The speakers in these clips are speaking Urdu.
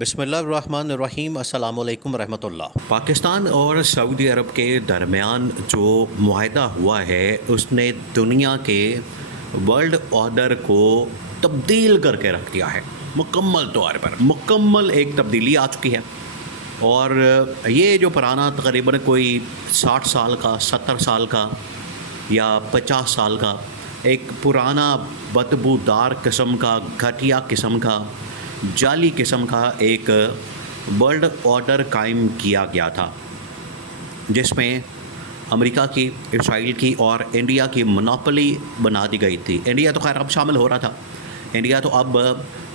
بسم اللہ الرحمن الرحیم۔ السلام علیکم ورحمۃ اللہ۔ پاکستان اور سعودی عرب کے درمیان جو معاہدہ ہوا ہے اس نے دنیا کے ورلڈ آرڈر کو تبدیل کر کے رکھ دیا ہے، مکمل طور پر مکمل ایک تبدیلی آ چکی ہے۔ اور یہ جو پرانا تقریباً کوئی 60 سال کا، 70 سال کا یا 50 سال کا ایک پرانا بدبودار قسم کا، گھٹیا قسم کا، جعلی قسم کا ایک ورلڈ آرڈر قائم کیا گیا تھا، جس میں امریکہ کی، اسرائیل کی اور انڈیا کی منوپلی بنا دی گئی تھی۔ انڈیا تو خیر اب شامل ہو رہا تھا، انڈیا تو اب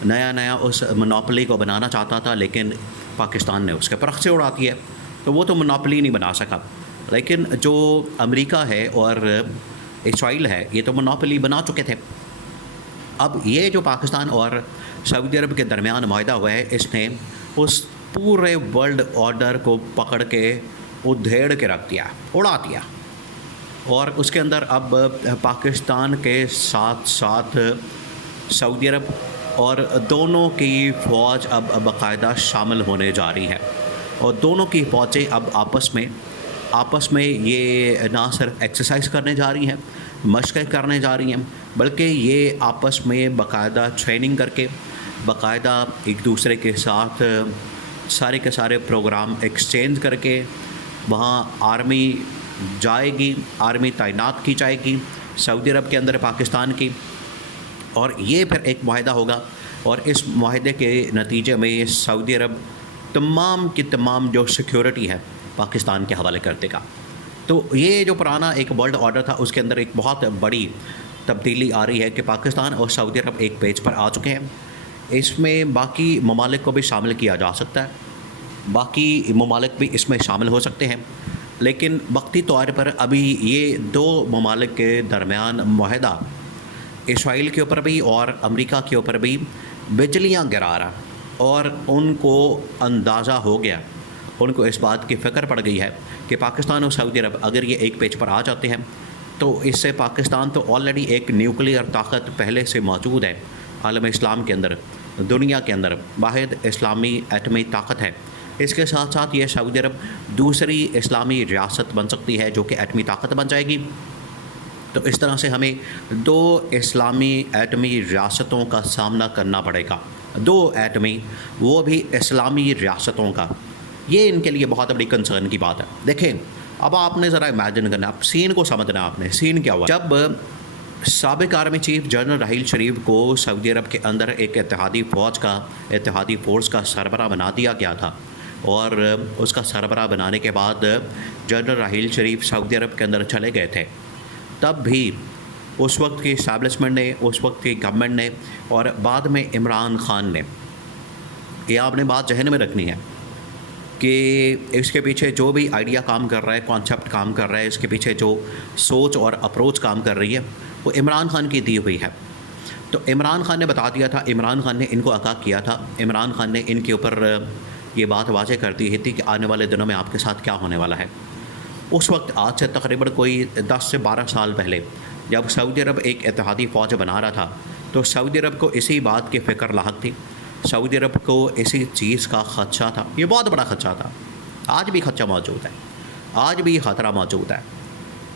نیا اس منوپلی کو بنانا چاہتا تھا، لیکن پاکستان نے اس کے پرخ سے اڑا دی ہے، تو وہ تو منوپلی نہیں بنا سکا۔ لیکن جو امریکہ ہے اور اسرائیل ہے، یہ تو منوپلی بنا چکے تھے۔ اب یہ جو پاکستان اور سعودی عرب کے درمیان معاہدہ ہوا ہے، اس نے اس پورے ورلڈ آرڈر کو پکڑ کے ادھیڑ کے رکھ دیا، اڑا دیا۔ اور اس کے اندر اب پاکستان کے ساتھ ساتھ سعودی عرب اور دونوں کی فوج اب باقاعدہ شامل ہونے جا رہی ہے، اور دونوں کی فوجیں اب آپس میں یہ نہ صرف ایکسرسائز کرنے جا رہی ہیں، مشقیں کرنے جا رہی ہیں، بلکہ یہ آپس میں باقاعدہ ٹریننگ کر کے، باقاعدہ ایک دوسرے کے ساتھ سارے کے سارے پروگرام ایکسچینج کر کے وہاں آرمی جائے گی، آرمی تعینات کی جائے گی سعودی عرب کے اندر، پاکستان کی، اور یہ پھر ایک معاہدہ ہوگا۔ اور اس معاہدے کے نتیجے میں سعودی عرب تمام کی تمام جو سیکیورٹی ہے پاکستان کے حوالے کر دے گا۔ تو یہ جو پرانا ایک ورلڈ آرڈر تھا، اس کے اندر ایک بہت بڑی تبدیلی آ رہی ہے کہ پاکستان اور سعودی عرب ایک پیج پر آ چکے ہیں۔ اس میں باقی ممالک کو بھی شامل کیا جا سکتا ہے، باقی ممالک بھی اس میں شامل ہو سکتے ہیں، لیکن وقتی طور پر ابھی یہ دو ممالک کے درمیان معاہدہ اسرائیل کے اوپر بھی اور امریکہ کے اوپر بھی بجلیاں گرا رہا، اور ان کو اندازہ ہو گیا، ان کو اس بات کی فکر پڑ گئی ہے کہ پاکستان اور سعودی عرب اگر یہ ایک پیج پر آ جاتے ہیں تو اس سے پاکستان تو آلریڈی ایک نیوکلیئر طاقت پہلے سے موجود ہے عالم اسلام کے اندر، دنیا کے اندر واحد اسلامی ایٹمی طاقت ہے۔ اس کے ساتھ ساتھ یہ سعودی عرب دوسری اسلامی ریاست بن سکتی ہے جو کہ ایٹمی طاقت بن جائے گی۔ تو اس طرح سے ہمیں دو اسلامی ایٹمی ریاستوں کا سامنا کرنا پڑے گا، دو ایٹمی، وہ بھی اسلامی ریاستوں کا۔ یہ ان کے لیے بہت بڑی کنسرن کی بات ہے۔ دیکھیں اب آپ نے ذرا امیجن کرنا، اب سین کو سمجھنا آپ نے، سین کیا ہوا جب سابق army chief general Raheel Sharif کو سعودی عرب کے اندر ایک اتحادی فورس کا سربراہ بنا دیا گیا تھا، اور اس کا سربراہ بنانے کے بعد جنرل راحیل شریف سعودی عرب کے اندر چلے گئے تھے، تب بھی اس وقت کی اسٹیبلشمنٹ نے، اس وقت کی گورنمنٹ نے، اور بعد میں عمران خان نے، یہ آپ نے بات ذہن میں رکھنی ہے کہ اس کے پیچھے جو بھی آئیڈیا کام کر رہا ہے، کانسیپٹ کام کر رہا ہے، اس کے پیچھے جو سوچ اور اپروچ کام کر رہی ہے، وہ عمران خان کی دی ہوئی ہے۔ تو عمران خان نے بتا دیا تھا، عمران خان نے ان کو آگاہ کیا تھا، عمران خان نے ان کے اوپر یہ بات واضح کر دی تھی کہ آنے والے دنوں میں آپ کے ساتھ کیا ہونے والا ہے۔ اس وقت آج سے تقریباً کوئی 10 سے 12 سال پہلے جب سعودی عرب ایک اتحادی فوج بنا رہا تھا، تو سعودی عرب کو اسی بات کی فکر لاحق تھی، سعودی عرب کو اسی چیز کا خدشہ تھا، یہ بہت بڑا خدشہ تھا، آج بھی خدشہ موجود ہے، آج بھی خطرہ موجود ہے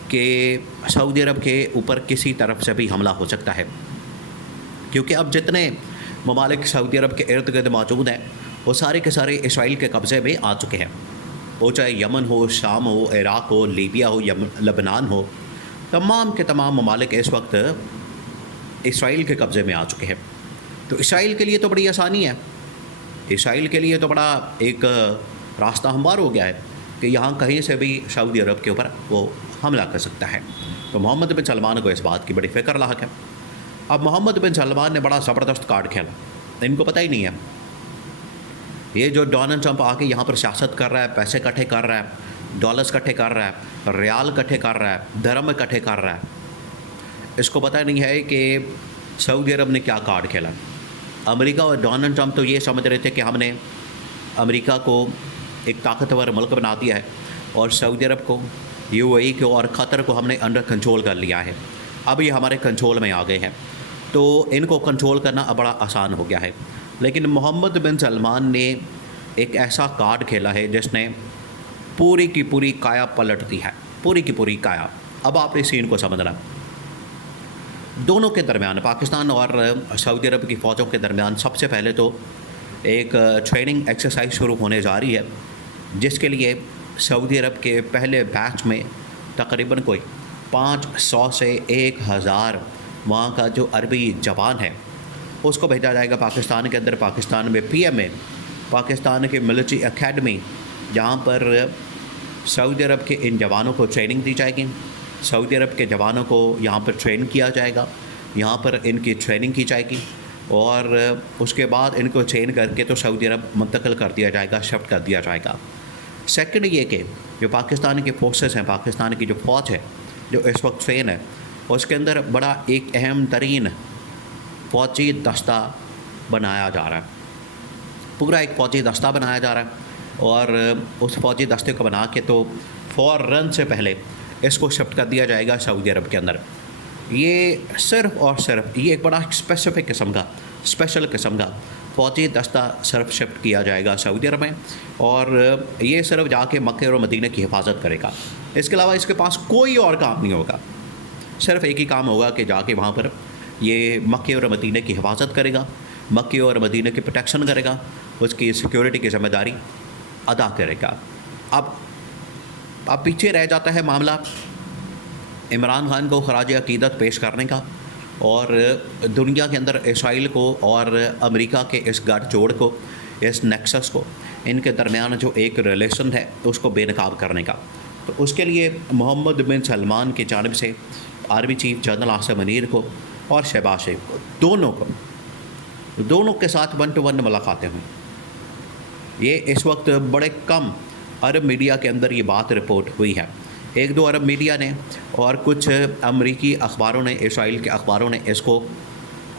کہ سعودی عرب کے اوپر کسی طرف سے بھی حملہ ہو سکتا ہے، کیونکہ اب جتنے ممالک سعودی عرب کے ارد گرد موجود ہیں وہ سارے کے سارے اسرائیل کے قبضے میں آ چکے ہیں، وہ چاہے یمن ہو، شام ہو، عراق ہو، لیبیا ہو، لبنان ہو، تمام کے تمام ممالک اس وقت اسرائیل کے قبضے میں آ چکے ہیں۔ تو اسرائیل کے لیے تو بڑی آسانی ہے، اسرائیل کے لیے تو بڑا ایک راستہ ہموار ہو گیا ہے کہ یہاں کہیں سے بھی سعودی عرب کے اوپر وہ حملہ کر سکتا ہے۔ تو محمد بن سلمان کو اس بات کی بڑی فکر لاحق ہے۔ اب محمد بن سلمان نے بڑا زبردست کارڈ کھیلا، ان کو پتہ ہی نہیں ہے، یہ جو ڈونلڈ ٹرمپ آ کے یہاں پر سیاست کر رہا ہے، پیسے اکٹھے کر رہا ہے، ڈالرز اکٹھے کر رہا ہے، ریال اکٹھے کر رہا ہے، درہم اکٹھے کر رہا ہے، اس کو پتہ نہیں ہے کہ سعودی عرب نے کیا کارڈ کھیلا۔ امریکہ اور ڈونلڈ ٹرمپ تو یہ سمجھ رہے تھے کہ ہم نے امریکہ کو ایک طاقتور ملک بنا دیا ہے، اور سعودی عرب کو، یو اے ای کو اور قطر کو ہم نے انڈر کنٹرول کر لیا ہے، اب یہ ہمارے کنٹرول میں آ گئے ہیں، تو ان کو کنٹرول کرنا اب بڑا آسان ہو گیا ہے۔ لیکن محمد بن سلمان نے ایک ایسا کارڈ کھیلا ہے جس نے پوری کی پوری کایا پلٹ دی ہے، پوری کی پوری کایا۔ اب آپ اس سین کو سمجھنا، دونوں کے درمیان، پاکستان اور سعودی عرب کی فوجوں کے درمیان سب سے پہلے تو ایک ٹریننگ ایکسرسائز شروع ہونے جا رہی ہے، جس کے لیے سعودی عرب کے پہلے بیچ میں تقریباً کوئی 500 سے 1000 وہاں کا جو عربی جوان ہے اس کو بھیجا جائے گا پاکستان کے اندر۔ پاکستان میں پی ایم اے، پاکستان کے ملٹری اکیڈمی، جہاں پر سعودی عرب کے ان جوانوں کو ٹریننگ دی جائے گی، سعودی عرب کے جوانوں کو یہاں پر ٹرین کیا جائے گا، یہاں پر ان کی ٹریننگ کی جائے گی، اور اس کے بعد ان کو ٹرین کر کے تو سعودی عرب منتقل کر دیا جائے گا، شفٹ کر دیا جائے گا۔ سیکنڈ یہ کہ جو پاکستان کی فورسز ہیں، پاکستان کی جو فوج ہے جو اس وقت ٹرین ہے، اس کے اندر بڑا ایک اہم ترین فوجی دستہ بنایا جا رہا ہے، پورا ایک فوجی دستہ بنایا جا رہا ہے، اور اس فوجی دستے کو بنا کے تو فوراً سے پہلے اس کو شفٹ کر دیا جائے گا سعودی عرب کے اندر۔ یہ صرف اور صرف یہ ایک بڑا اسپیسیفک قسم کا، اسپیشل قسم کا فوجی دستہ صرف شفٹ کیا جائے گا سعودی عرب میں، اور یہ صرف جا کے مکہ اور مدینہ کی حفاظت کرے گا۔ اس کے علاوہ اس کے پاس کوئی اور کام نہیں ہوگا، صرف ایک ہی کام ہوگا کہ جا کے وہاں پر یہ مکہ اور مدینہ کی حفاظت کرے گا، مکہ اور مدینہ کی پروٹیکشن کرے گا، اس کی سیکیورٹی کی ذمہ داری ادا کرے گا۔ اب پیچھے رہ جاتا ہے معاملہ عمران خان کو خراج عقیدت پیش کرنے کا، اور دنیا کے اندر اسرائیل کو اور امریکہ کے اس گٹھ جوڑ کو، اس نیکسس کو، ان کے درمیان جو ایک ریلیشن ہے اس کو بے نقاب کرنے کا۔ تو اس کے لیے محمد بن سلمان کی جانب سے army chief general Asim Munir کو اور شہباز شریف کو، دونوں کے ساتھ 1 to 1 ملاقاتیں ہوئیں۔ یہ اس وقت بڑے کم عرب میڈیا کے اندر یہ بات رپورٹ ہوئی ہے، 1-2 عرب میڈیا نے اور کچھ امریکی اخباروں نے، اسرائیل کے اخباروں نے اس کو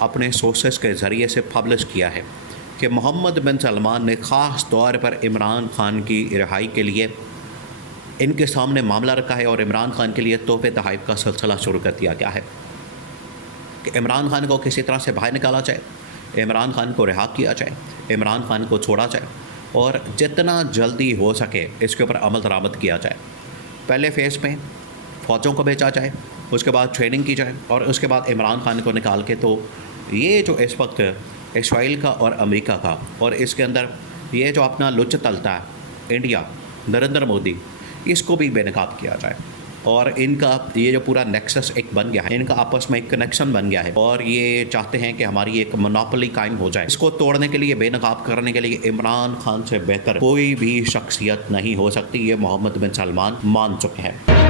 اپنے سورسز کے ذریعے سے پبلش کیا ہے کہ محمد بن سلمان نے خاص طور پر عمران خان کی رہائی کے لیے ان کے سامنے معاملہ رکھا ہے، اور عمران خان کے لیے تحفے تحائف کا سلسلہ شروع کر دیا گیا ہے کہ عمران خان کو کسی طرح سے باہر نکالا جائے، عمران خان کو رہا کیا جائے، عمران خان کو چھوڑا جائے، اور جتنا جلدی ہو سکے اس کے اوپر عمل درآمد کیا جائے۔ پہلے فیز میں فوجوں کو بھیجا جائے، اس کے بعد ٹریننگ کی جائے، اور اس کے بعد عمران خان کو نکال کے تو یہ جو اس وقت اسرائیل کا اور امریکہ کا، اور اس کے اندر یہ جو اپنا لچ تلتا ہے انڈیا، نریندر مودی، اس کو بھی بے نقاب کیا جائے، اور ان کا یہ جو پورا نیکسس ایک بن گیا ہے، ان کا آپس میں ایک کنیکشن بن گیا ہے، اور یہ چاہتے ہیں کہ ہماری ایک مونوپولی قائم ہو جائے۔ اس کو توڑنے کے لیے، بے نقاب کرنے کے لیے عمران خان سے بہتر کوئی بھی شخصیت نہیں ہو سکتی، یہ محمد بن سلمان مان چکے ہیں۔